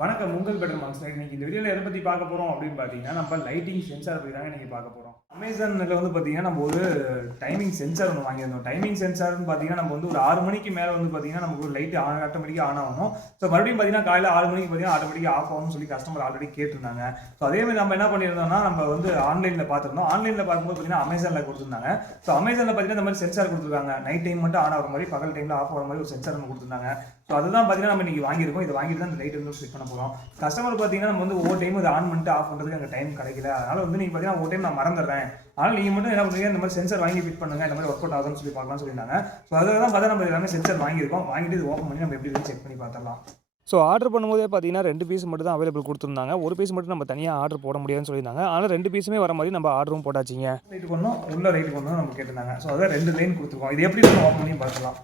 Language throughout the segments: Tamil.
வணக்கம் உங்கள் பெட்டர் மார்க்ஸ் இன்னைக்கு இந்த வீடியோவில் எதை பற்றி பார்க்க போகிறோம் அப்படின்னு பார்த்தீங்கன்னா நம்ம லைட்டிங் சென்சார் பற்றி தாங்க நீங்கள் பார்க்க போகிறோம் அமேசானில் வந்து பார்த்தீங்கன்னா நம்ம ஒரு டைமிங் சென்சார் ஒன்று வாங்கியிருந்தோம். டைமிங் சென்சார்னு பார்த்தீங்கன்னா நம்ம வந்து ஒரு ஆறு மணிக்கு மேலே வந்து பார்த்தீங்கன்னா நமக்கு ஒரு லைட் ஆன் ஆட்டோமேட்டிக்காக ஆன் ஆகணும். ஸோ மறுபடியும் பார்த்தீங்கன்னா காலையில் ஆறு மணிக்கு பார்த்தீங்கன்னா ஆட்டோமேட்டிக்காக ஆஃப் ஆகும்னு சொல்லி கஸ்டமர் ஆல்ரெடி கேட்டிருந்தாங்க. ஸோ அதே மாதிரி நம்ம என்ன பண்ணியிருந்தோம்னா நம்ம வந்து ஆன்லைனில் பார்த்துருந்தோம். ஆன்லைனில் பார்க்கும்போது பார்த்தீங்கன்னா அமேசானில் கொடுத்துருந்தாங்க. ஸோ அமேசானில் பார்த்தீங்கன்னா இந்த மாதிரி சென்சார் கொடுத்துருக்காங்க. நைட் டைம் மட்டும் ஆன் ஆகிற மாதிரி பகல் டைமில் ஆஃப் ஆகிற மாதிரி ஒரு சென்சார் ஒன்று கொடுத்துருந்தாங்க. ஸோ அதுதான் பார்த்தீங்கன்னா நம்ம இன்றைக்கி வாங்கியிருக்கோம். இது வாங்கிட்டு தான் இந்த லைட் வந்து ஃபிட் பண்ண போகிறோம் கஸ்டமர் பார்த்தீங்கன்னா நம்ம வந்து ஒவ்வொரு டைம் இதை ஆன் பண்ணிட்டு ஆஃப் பண்ணுறதுக்கு எனக்கு டைம் கிடைக்கல. அதனால வந்து நீங்கள் பார்த்தீங்கன்னா ஒவ்வொரு டைம் நான் மறந்துடுறேன். அதனால் நீங்கள் மட்டும் என்ன பண்ணுறீங்க இந்த மாதிரி சென்சார் வாங்கி ஃபிட் பண்ணுங்க இந்த மாதிரி ஒர்க் அவுட் ஆகுதுன்னு சொல்லி பார்க்கலாம்னு சொல்லியிருந்தாங்க. ஸோ அதில் தான் பார்த்தா நம்ம எல்லாமே சென்சார் வாங்கியிருக்கோம். வாங்கிட்டு இது ஓப்பன் பண்ணி நம்ம எப்படி செக் பண்ணி பார்த்துடலாம். ஸோ ஆர்டர் பண்ணும்போதே பார்த்தீங்கன்னா ரெண்டு பீஸ் மட்டும் தான் அவைலபிள் கொடுத்துருந்தாங்க. ஒரு பீஸ் மட்டும் நம்ம தனியாக ஆர்டர் போட முடியாதுன்னு சொல்லியிருந்தாங்க. ஆனால் ரெண்டு பீஸுமே வர மாதிரி நம்ம ஆர்டரும் போட்டாச்சிங்க. ரைட்டு பண்ணோம் உள்ள ரைட்டு பண்ணோம் நம்ம கேட்டிருந்தாங்க. ஸோ அதான் ரெண்டு லைன் கொடுத்துருக்கோம். இது எப்படி நம்ம ஓப்பன் பண்ணி பார்க்கலாம்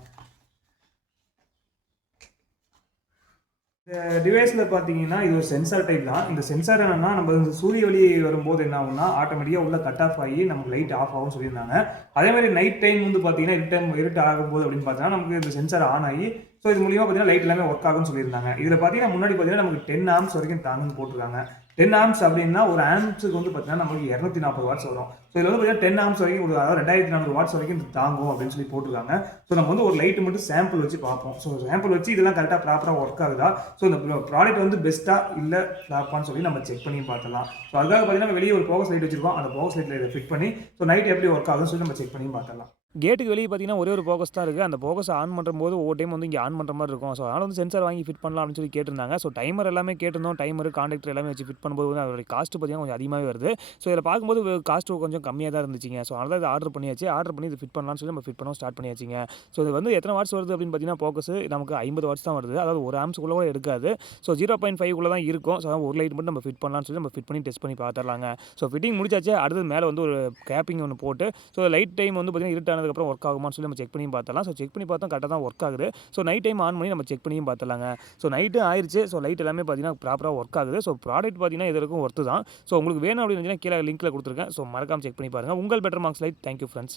இந்த டிவைஸில் பார்த்தீங்கன்னா இது ஒரு சென்சார் டைப் தான். இந்த சென்சார் என்னன்னா நம்ம சூரிய ஒளி வரும்போது என்ன ஆகும்னா ஆட்டோமேட்டிக்காக உள்ள கட் ஆஃப் ஆகி நமக்கு லைட் ஆஃப் ஆகும் சொல்லியிருந்தாங்க. அதே மாதிரி நைட் டைம் வந்து பார்த்தீங்கன்னா இருட்டு டைம் இருட்டு ஆகும்போது அப்படின்னு பார்த்தீங்கன்னா நமக்கு இந்த சென்சார் ஆன் ஆகி ஸோ இது மூலியமாக பார்த்தீங்கன்னா லைட் எல்லாமே ஒர்க் ஆகும்னு சொல்லியிருந்தாங்க. இதில் பார்த்தீங்கன்னா முன்னாடி பார்த்தீங்கன்னா நமக்கு டென் ஆம்ஸ் வரைக்கும் தாங்குன்னு போட்டிருக்காங்க. டென் ஆம்ஸ் அப்படின்னா ஒரு ஆம்ஸுக்கு வந்து பார்த்தீங்கன்னா நமக்கு இரநூத்தி நாற்பது வாட்ஸ் வரும். ஸோ இதில் வந்து பார்த்தீங்கன்னா டென் ஆம்ஸ் வரைக்கும் ஒரு அதாவது ரெண்டாயிரத்தி நானூறு வாட்ஸ் வரைக்கும் இது தாங்கும் அப்படின்னு சொல்லி போட்டிருக்காங்க. ஸோ நம்ம வந்து ஒரு லைட்டு மட்டும் சாம்பிள் வச்சு பார்ப்போம். ஸோ சாம்பிள் வச்சு இதெல்லாம் கரெக்டாக ப்ராப்பராக ஒர்க் ஆகுதா? ஸோ இந்த ப்ராடக்ட் வந்து பெஸ்ட்டாக இல்லை ஃப்ளாப்பான்னு சொல்லி நம்ம செக் பண்ணி பார்த்தலாம் ஸோ அதுக்காக பார்த்தீங்கன்னா வெளியே ஒரு போகஸ் லைட் வச்சிருக்கோம். அந்த போகஸ் லைட்டில் இதை ஃபிட் பண்ணி ஸோ நைட் எப்படி ஒர்க் ஆகுதுன்னு சொல்லி நம்ம செக் பண்ணி பார்த்தலாம் கேட்டுக்கு வெளியே பார்த்தீங்கன்னா ஒரே ஒரு ஃபோக்கஸ் தான் இருக்குது. அந்த ஃபோக்கஸ் ஆன் பண்ணும்போது ஒவ்வொரு டைம் வந்து இங்கே ஆன் பண்ணுற மாதிரி இருக்கும். ஸோ அதனால் வந்து சென்சார் வாங்கி ஃபிட் பண்ணலாம் அப்படின்னு சொல்லி கேட்டிருந்தாங்க. ஸோ டைமர் எல்லாமே கேட்டிருந்தோம். டைமர் கான்டாக்டர் எல்லாமே வச்சு ஃபிட் பண்ணும்போது வந்து அதோட காஸ்ட் பார்த்தீங்கன்னா கொஞ்சம் அதிகமாகவே வருது. ஸோ இதில் பார்க்கும்போது காஸ்ட் கொஞ்சம் கம்மியாக தான் இருந்துச்சுங்க. ஸோ அதனால் இதை ஆர்டர் பண்ணியாச்சு. ஆர்டர் பண்ணி இது ஃபிட் பண்ணலாம்னு சொல்லி நம்ம ஃபிட் பண்ண ஸ்டார்ட் பண்ணியாச்சுங்க. ஸோ இது வந்து எத்தனை வாட்ஸ் வருது அப்படின்னு பார்த்தீங்கன்னா ஃபோக்கஸ் நமக்கு ஐம்பது வாட்ஸ் தான் வருது. அதாவது ஒரு ஆம்ஸ்க்குள்ளே கூட எடுக்காது. ஸோ ஜீரோ பாயிண்ட் ஃபைவ் குள்ளே தான் இருக்கும். ஸோ அதான் ஒரு லைட் மட்டும் நம்ம ஃபிட் பண்ணலாம்னு சொல்லி நம்ம ஃபிட் பண்ணி டெஸ்ட் பண்ணி பார்த்துடலாங்க. ஸோ ஃபிட்டிங் முடிச்சாச்சு. அடுத்தது மேலே வந்து ஒரு கேப்பிங் ஒன்று போட்டு. ஸோ லைட் டைம் வந்து பார்த்தீங்கன்னா ஆனதுக்கப்புறம் ஒர்க் ஆகுமான்னு சொல்லி நம்ம செக் பண்ணி பார்த்தலாம் ஸோ செக் பண்ணி பார்த்தோம் கரெக்டாக தான் ஒர்க் ஆகுது. ஸோ நைட் டைம் ஆன் பண்ணி நம்ம செக் பண்ணியும் பார்த்தலாங்க ஸோ நைட்டு ஆயிடுச்சு ஸோ லைட் எல்லாமே பார்த்தீங்கன்னா ப்ராப்பராக ஒர்க் ஆகுது. ஸோ ப்ராடக்ட் பார்த்தீங்கன்னா இது வரைக்கும் ஒர்த்து தான். ஸோ உங்களுக்கு வேணும் அப்படின்னு கீழே லிங்க்கில் கொடுத்துருக்கேன். ஸோ மறக்காம செக் பண்ணி பாருங்கள் உங்கள் better marks light thank you friends